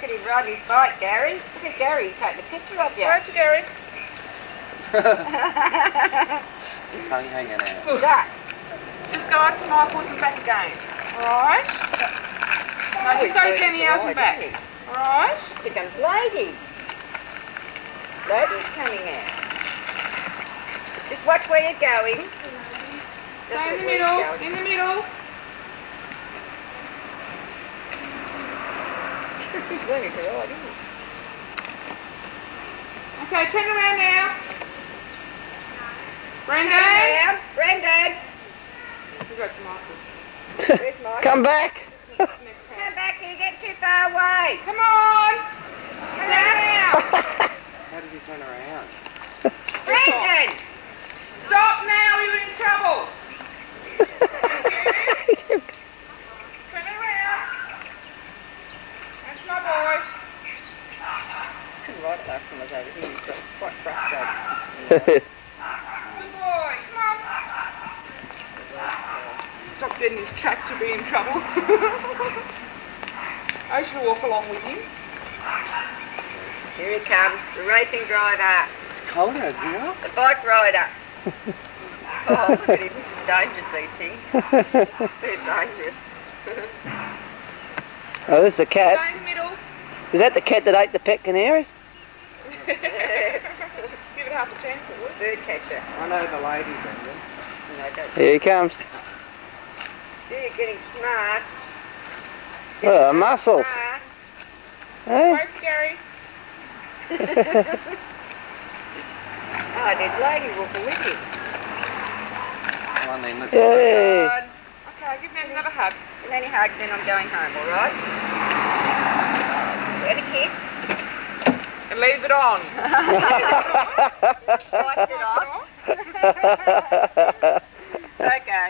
look at him riding his bike, Gary. Look at Gary, he's taking a picture of you. Right to Gary. Tongue hanging out. Who's that? Just go up to Michael's and back again. Alright? No, just go down the house and back. Alright? Here comes Lady. Lady's coming out. Just watch where you're going. Stay in the middle. In the middle. He's learning to ride, isn't he? Okay, turn around now. Brendan! Brendan! We'll go to Michael's. Where's Michael? Come back. Come back, you get too far away. Come on! Turn around! How did you turn around? Brendan! Stop now, you're in trouble! Turn around! That's my boy. Couldn't ride it last time I was over here. He got quite frustrated. Good boy, come on. Stop dead in his tracks, you'll be in trouble. I should walk along with him. Here he comes, the racing driver, It's cold out here. the bike rider. Oh, look at him, this is dangerous, these things. They're dangerous. Oh, there's the Go cat. in the middle. Is that the cat that ate the pet canaries? Give it half a chance, it would. Bird catcher. I know the lady, Brendan. No, don't. Here he comes. You're getting smart. Oh, muscles. Smart. Hey? Wave to Gary. Oh, there's Lady walking with him. Come on then, let's Yay. Good. Okay, give Nan another hug. And then he hugs, then I'm going home, all right? Where the kiss? And leave it on. Wiped it off. Okay.